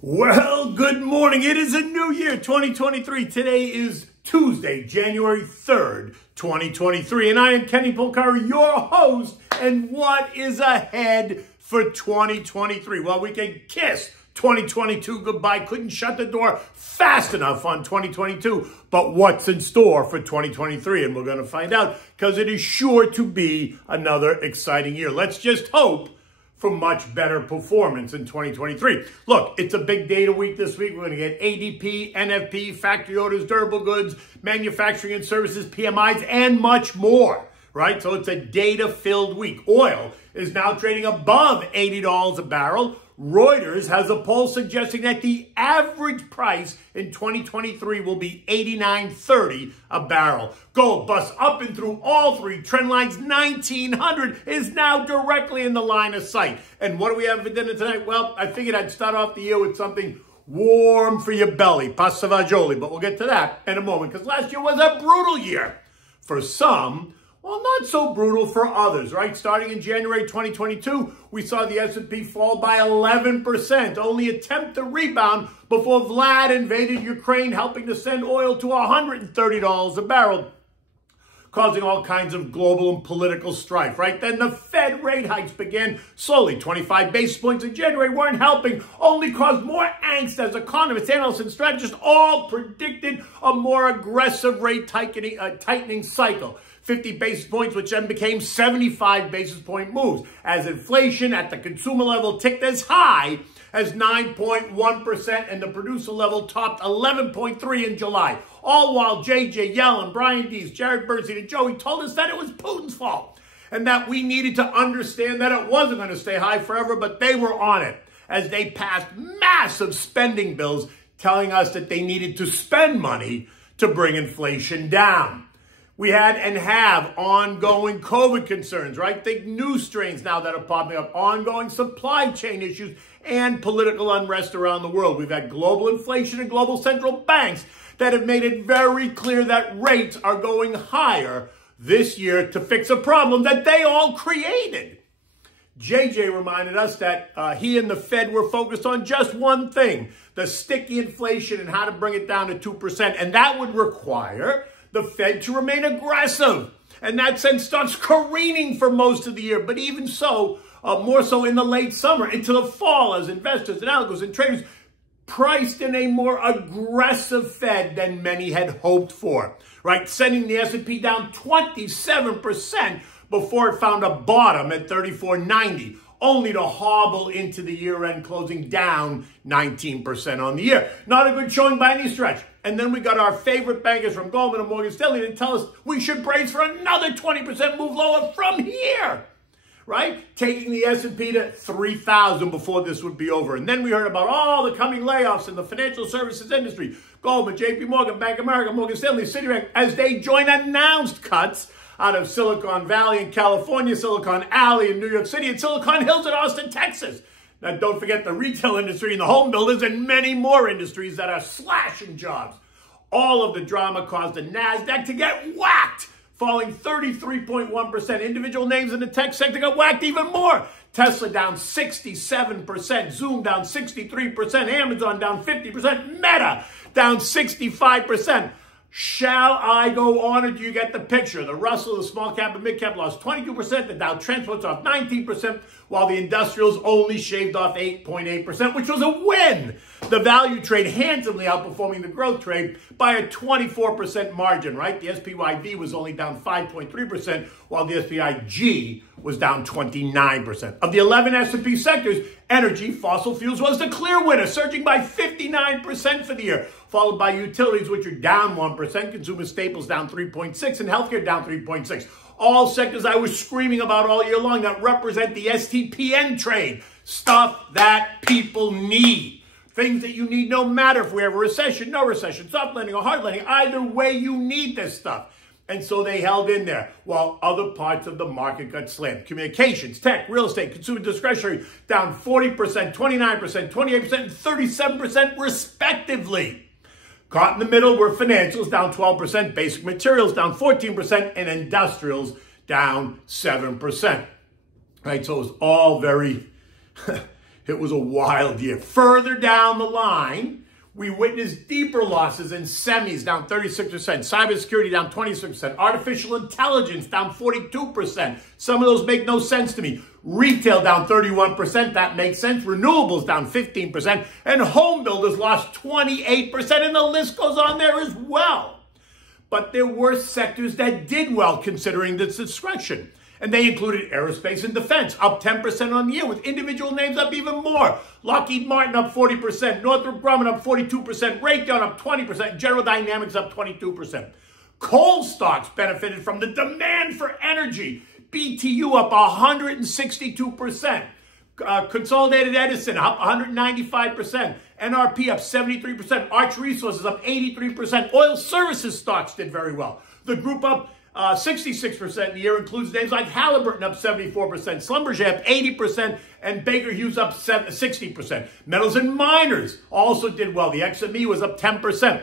Well, good morning. It is a new year, 2023. Today is Tuesday, January 3rd, 2023. And I am Kenny Polcari, your host. And what is ahead for 2023? Well, we can kiss 2022 goodbye. Couldn't shut the door fast enough on 2022. But what's in store for 2023? And we're going to find out, because it is sure to be another exciting year. Let's just hope for much better performance in 2023. Look, it's a big data week this week. We're going to get ADP, NFP, factory orders, durable goods, manufacturing and services, PMIs, and much more, right? So it's a data-filled week. Oil is now trading above $80 a barrel. Reuters has a poll suggesting that the average price in 2023 will be $89.30 a barrel. Gold busts up and through all three trend lines. 1900 is now directly in the line of sight. And what do we have for dinner tonight? Well, I figured I'd start off the year with something warm for your belly, pasta fagioli, but we'll get to that in a moment, because last year was a brutal year for some. Well, not so brutal for others, right? Starting in January 2022, we saw the S&P fall by 11%, only attempt to rebound before Vlad invaded Ukraine, helping to send oil to $130 a barrel, causing all kinds of global and political strife, right? Then the Fed rate hikes began slowly. 25 basis points in January weren't helping, only caused more angst as economists, analysts, and strategists all predicted a more aggressive rate tightening cycle. 50 basis points, which then became 75 basis point moves, as inflation at the consumer level ticked as high as 9.1%, and the producer level topped 11.3% in July. All while J.J. Yellen, Brian Deese, Jared Bernstein, and Joey told us that it was Putin's fault, and that we needed to understand that it wasn't going to stay high forever, but they were on it, as they passed massive spending bills telling us that they needed to spend money to bring inflation down. We had and have ongoing COVID concerns, right? Think new strains now that are popping up, ongoing supply chain issues, and political unrest around the world. We've had global inflation and global central banks that have made it very clear that rates are going higher this year to fix a problem that they all created. JJ reminded us that he and the Fed were focused on just one thing, the sticky inflation and how to bring it down to 2%. And that would require the Fed to remain aggressive, and that sense starts careening for most of the year. But even so, more so in the late summer into the fall, as investors and algos and traders priced in a more aggressive Fed than many had hoped for, right? Sending the S&P down 27% before it found a bottom at 3490. Only to hobble into the year-end, closing down 19% on the year. Not a good showing by any stretch. And then we got our favorite bankers from Goldman and Morgan Stanley to tell us we should brace for another 20% move lower from here, right? Taking the S&P to 3,000 before this would be over. And then we heard about all the coming layoffs in the financial services industry. Goldman, JP Morgan, Bank of America, Morgan Stanley, Citibank, as they join announced cuts out of Silicon Valley in California, Silicon Alley in New York City, and Silicon Hills in Austin, Texas. Now, don't forget the retail industry and the home builders and many more industries that are slashing jobs. All of the drama caused the NASDAQ to get whacked, falling 33.1%. Individual names in the tech sector got whacked even more. Tesla down 67%, Zoom down 63%, Amazon down 50%, Meta down 65%. Shall I go on, or do you get the picture? The Russell, the small cap and mid cap lost 22%. The Dow Transport's off 19%, while the industrials only shaved off 8.8%, which was a win. The value trade handsomely outperforming the growth trade by a 24% margin, right? The SPYV was only down 5.3%, while the SPIG was down 29%. Of the 11 S&P sectors, energy, fossil fuels was the clear winner, surging by 59% for the year, followed by utilities, which are down 1%, consumer staples down 3.6%, and healthcare down 3.6%. All sectors I was screaming about all year long that represent the STPN trade. Stuff that people need. Things that you need no matter if we have a recession, no recession, soft landing or hard landing. Either way, you need this stuff. And so they held in there while other parts of the market got slammed. Communications, tech, real estate, consumer discretionary down 40%, 29%, 28%, and 37% respectively. Caught in the middle were financials down 12%, basic materials down 14%, and industrials down 7%. Right, so it was all very it was a wild year. Further down the line, we witnessed deeper losses in semis, down 36%, cybersecurity down 26%, artificial intelligence down 42%. Some of those make no sense to me. Retail down 31%, that makes sense. Renewables down 15%, and home builders lost 28%, and the list goes on there as well. But there were sectors that did well considering this discretion. And they included aerospace and defense, up 10% on the year, with individual names up even more. Lockheed Martin up 40%, Northrop Grumman up 42%, Raytheon up 20%, General Dynamics up 22%. Coal stocks benefited from the demand for energy. BTU up 162%. Consolidated Edison up 195%. NRP up 73%. Arch Resources up 83%. Oil services stocks did very well. The group up 66% in the year includes names like Halliburton up 74%, Schlumberger up 80%, and Baker Hughes up 60%. Metals and miners also did well. The XME was up 10%.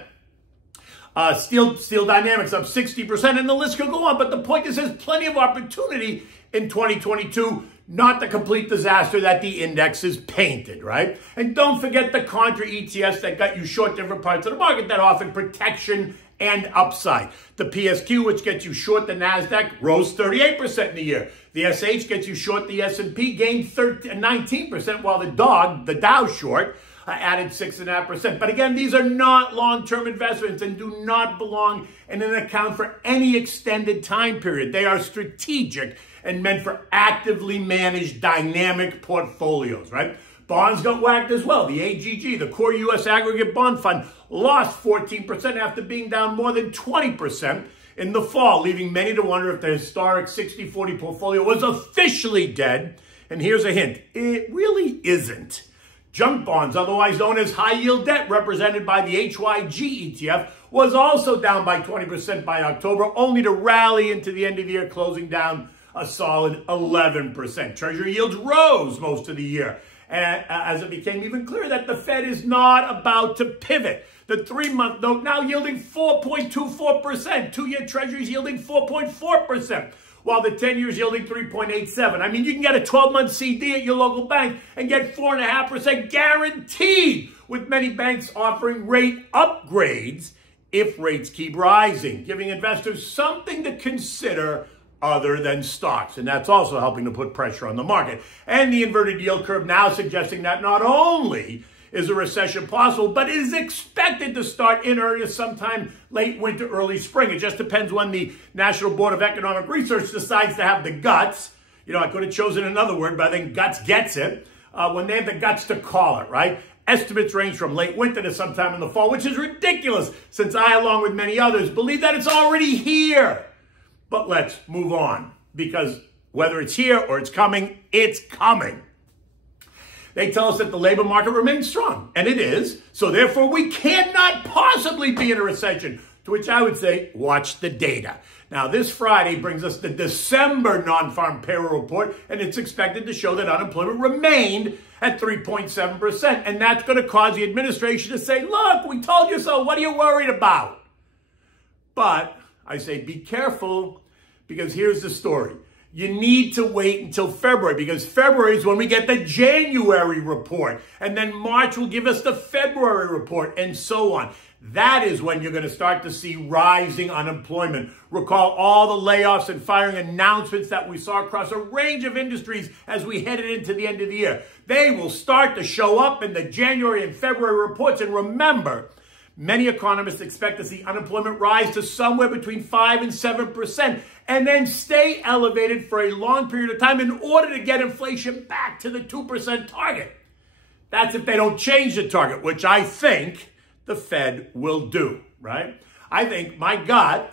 Steel Dynamics up 60%, and the list could go on. But the point is, there's plenty of opportunity in 2022, not the complete disaster that the index is painted, right? And don't forget the contra ETFs that got you short different parts of the market that offered protection and upside. The PSQ, which gets you short the NASDAQ, rose 38% in the year. The SH gets you short the S&P, gained 19%, while the Dow short, added 6.5%. But again, these are not long-term investments and do not belong in an account for any extended time period. They are strategic and meant for actively managed dynamic portfolios, right? Bonds got whacked as well. The AGG, the Core U.S. Aggregate Bond Fund, lost 14% after being down more than 20% in the fall, leaving many to wonder if the historic 60-40 portfolio was officially dead. And here's a hint. It really isn't. Junk bonds, otherwise known as high-yield debt, represented by the HYG ETF, was also down by 20% by October, only to rally into the end of the year, closing down a solid 11%. Treasury yields rose most of the year, as it became even clearer that the Fed is not about to pivot. The 3-month note now yielding 4.24%, 2-year treasuries yielding 4.4%, while the 10 years yielding 3.87. I mean, you can get a 12-month CD at your local bank and get 4.5% guaranteed, with many banks offering rate upgrades if rates keep rising, giving investors something to consider other than stocks. And that's also helping to put pressure on the market. And the inverted yield curve now suggesting that not only is a recession possible, but it is expected to start in earnest sometime late winter, early spring. It just depends when the National Board of Economic Research decides to have the guts. You know, I could have chosen another word, but I think guts gets it. When they have the guts to call it, right? Estimates range from late winter to sometime in the fall, which is ridiculous since I, along with many others, believe that it's already here. But let's move on, because whether it's here or it's coming, it's coming. They tell us that the labor market remains strong, and it is. So therefore, we cannot possibly be in a recession, to which I would say, watch the data. Now, this Friday brings us the December non-farm payroll report, and it's expected to show that unemployment remained at 3.7%. And that's going to cause the administration to say, look, we told you so. What are you worried about? But I say, be careful, because here's the story. You need to wait until February, because February is when we get the January report. And then March will give us the February report, and so on. That is when you're going to start to see rising unemployment. Recall all the layoffs and firing announcements that we saw across a range of industries as we headed into the end of the year. They will start to show up in the January and February reports. And remember, many economists expect to see unemployment rise to somewhere between 5 and 7% and then stay elevated for a long period of time in order to get inflation back to the 2% target. That's if they don't change the target, which I think the Fed will do, right? I think my gut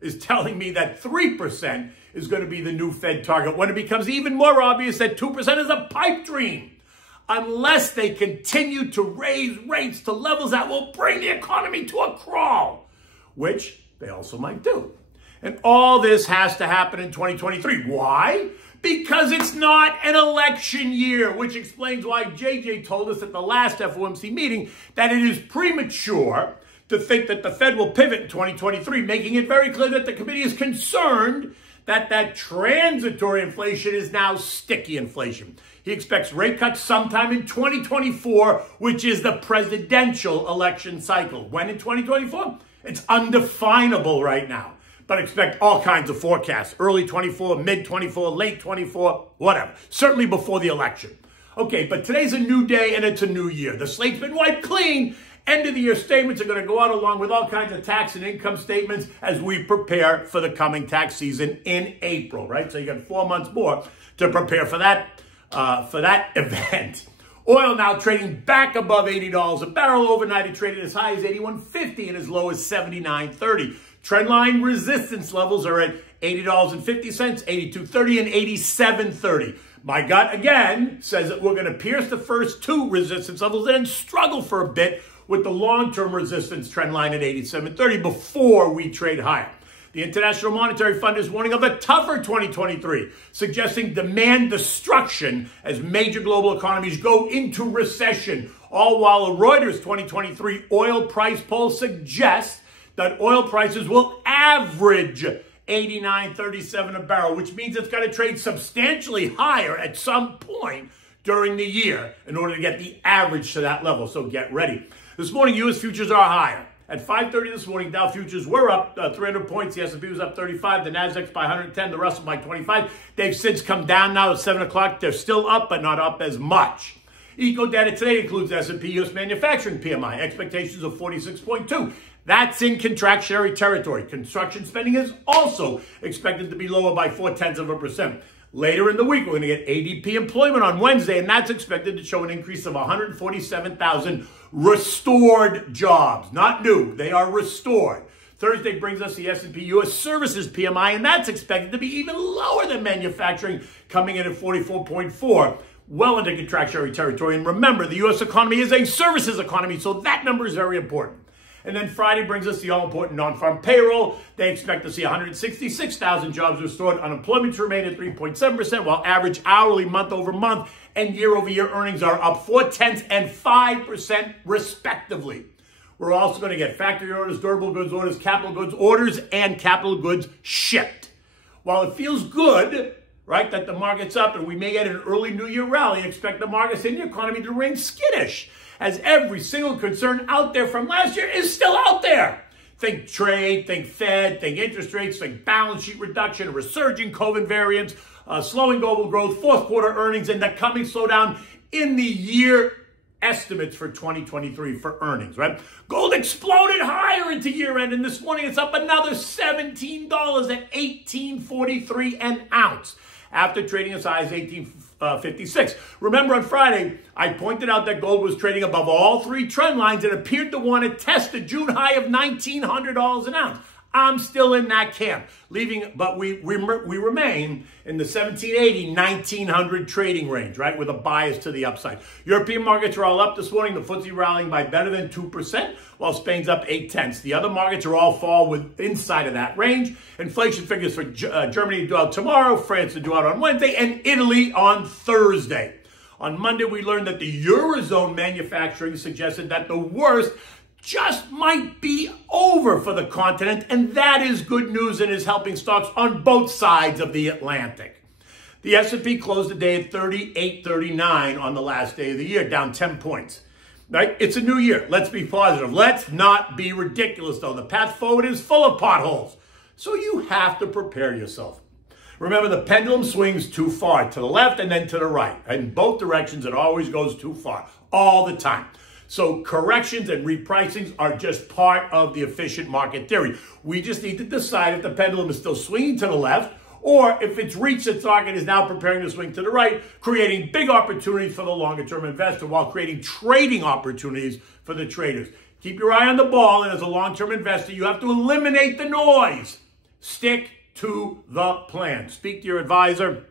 is telling me that 3% is going to be the new Fed target when it becomes even more obvious that 2% is a pipe dream, unless they continue to raise rates to levels that will bring the economy to a crawl, which they also might do. And all this has to happen in 2023. Why? Because it's not an election year, which explains why JJ told us at the last FOMC meeting that it is premature to think that the Fed will pivot in 2023, making it very clear that the committee is concerned that transitory inflation is now sticky inflation. He expects rate cuts sometime in 2024, which is the presidential election cycle. When in 2024? It's undefinable right now. But expect all kinds of forecasts. Early 24, mid 24, late 24, whatever. Certainly before the election. Okay, but today's a new day and it's a new year. The slate's been wiped clean. End of the year statements are going to go out along with all kinds of tax and income statements as we prepare for the coming tax season in April, right? So you got 4 months more to prepare for that event. Oil now trading back above $80 a barrel. Overnight it traded as high as $81.50 and as low as $79.30. Trendline resistance levels are at $80.50, $82.30, and $87.30. My gut, again, says that we're going to pierce the first two resistance levels and then struggle for a bit with the long-term resistance trend line at $87.30 before we trade higher. The International Monetary Fund is warning of a tougher 2023, suggesting demand destruction as major global economies go into recession, all while a Reuters 2023 oil price poll suggests that oil prices will average $89.37 a barrel, which means it's got to trade substantially higher at some point during the year in order to get the average to that level. So get ready. This morning, U.S. futures are higher. At 5:30 this morning, Dow futures were up 300 points. The S&P was up 35. The Nasdaq's by 110. The Russell by 25. They've since come down now at 7 o'clock. They're still up, but not up as much. Eco data today includes S&P U.S. manufacturing PMI. Expectations of 46.2. That's in contractionary territory. Construction spending is also expected to be lower by 0.4%. Later in the week, we're going to get ADP employment on Wednesday, and that's expected to show an increase of 147,000 restored jobs. Not new, they are restored. Thursday brings us the S&P U.S. Services PMI, and that's expected to be even lower than manufacturing, coming in at 44.4, well into contractionary territory. And remember, the U.S. economy is a services economy, so that number is very important. And then Friday brings us the all-important non-farm payroll. They expect to see 166,000 jobs restored. Unemployment to remain at 3.7%, while average hourly month-over-month and year-over-year earnings are up 0.4% and 5% respectively. We're also going to get factory orders, durable goods orders, capital goods orders, and capital goods shipped. While it feels good, right, that the market's up and we may get an early New Year rally, expect the markets in the economy to remain skittish, as every single concern out there from last year is still out there. Think trade, think Fed, think interest rates, think balance sheet reduction, resurging COVID variants, slowing global growth, fourth quarter earnings, and the coming slowdown in the year estimates for 2023 for earnings, right? Gold exploded higher into year end, and this morning it's up another $17 at $18.43 an ounce after trading as high as $18.56. Remember on Friday, I pointed out that gold was trading above all three trend lines and appeared to want to test the June high of $1,900 an ounce. I'm still in that camp, but we remain in the 1780, 1900 trading range, right, with a bias to the upside. European markets are all up this morning. The FTSE rallying by better than 2%, while Spain's up 0.8. The other markets are all fall inside of that range. Inflation figures for Germany due out tomorrow, France are due out on Wednesday, and Italy on Thursday. On Monday, we learned that the Eurozone manufacturing suggested that the worst just might be over for the continent, and that is good news and is helping stocks on both sides of the Atlantic. The S&P closed the day at 3839 on the last day of the year, down 10 points. Right? It's a new year. Let's be positive. Let's not be ridiculous, though. The path forward is full of potholes, so you have to prepare yourself. Remember, the pendulum swings too far, to the left and then to the right. In both directions, it always goes too far, all the time. So corrections and repricings are just part of the efficient market theory. We just need to decide if the pendulum is still swinging to the left or if it's reached its target, is now preparing to swing to the right, creating big opportunities for the longer-term investor while creating trading opportunities for the traders. Keep your eye on the ball, and as a long-term investor, you have to eliminate the noise. Stick to the plan. Speak to your advisor.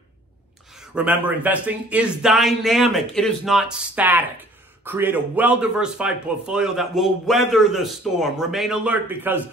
Remember, investing is dynamic. It is not static. Create a well-diversified portfolio that will weather the storm. Remain alert, because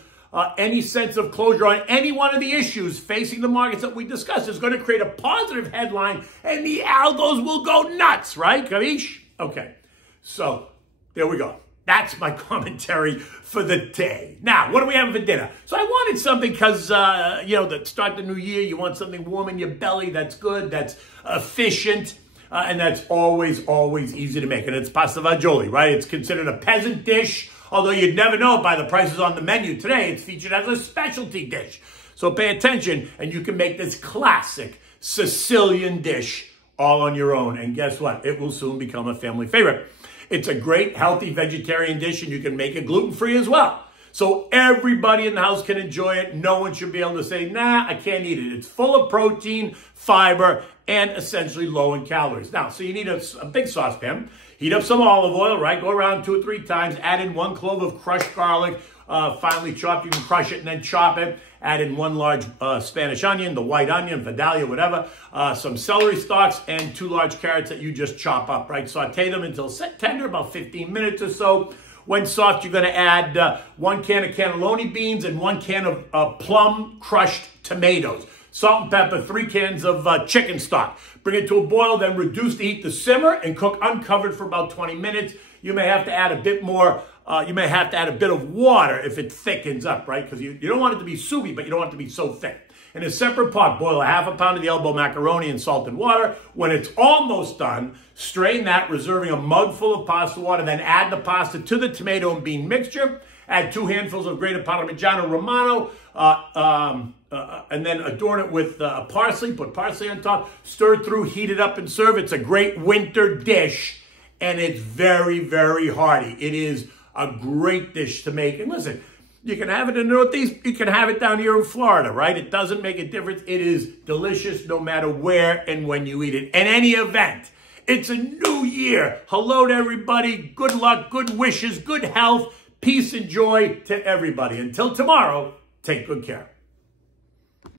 any sense of closure on any one of the issues facing the markets that we discussed is going to create a positive headline, and the algos will go nuts, right? Kavish? Okay, so there we go. That's my commentary for the day. Now, what do we have for dinner? So I wanted something because, to start the new year, you want something warm in your belly that's good, that's efficient. and that's always, always easy to make. And it's pasta fagioli, right? It's considered a peasant dish, although you'd never know it by the prices on the menu today. It's featured as a specialty dish. So pay attention, and you can make this classic Sicilian dish all on your own. And guess what? It will soon become a family favorite. It's a great, healthy vegetarian dish, and you can make it gluten-free as well. So everybody in the house can enjoy it. No one should be able to say, nah, I can't eat it. It's full of protein, fiber, and essentially low in calories. Now, so you need a big saucepan. Heat up some olive oil, right? Go around 2 or 3 times. Add in 1 clove of crushed garlic, finely chopped. You can crush it and then chop it. Add in 1 large Spanish onion, the white onion, Vidalia, whatever. Some celery stalks and 2 large carrots that you just chop up, right? Saute them until tender, about 15 minutes or so. When soft, you're going to add 1 can of cannelloni beans and 1 can of plum crushed tomatoes. Salt and pepper, 3 cans of chicken stock. Bring it to a boil, then reduce the heat to simmer and cook uncovered for about 20 minutes. You may have to add a bit more, you may have to add a bit of water if it thickens up, right? Because you don't want it to be soupy, but you don't want it to be so thick. In a separate pot, boil a ½ pound of the elbow macaroni in salted water. When it's almost done, strain that, reserving a mug full of pasta water. Then add the pasta to the tomato and bean mixture. Add 2 handfuls of grated Parmigiano Romano, and then adorn it with parsley. Put parsley on top. Stir it through, heat it up, and serve. It's a great winter dish, and it's very, very hearty. It is a great dish to make. And listen, you can have it in the Northeast. You can have it down here in Florida, right? It doesn't make a difference. It is delicious no matter where and when you eat it. In any event, it's a new year. Hello to everybody. Good luck, good wishes, good health, peace and joy to everybody. Until tomorrow, take good care.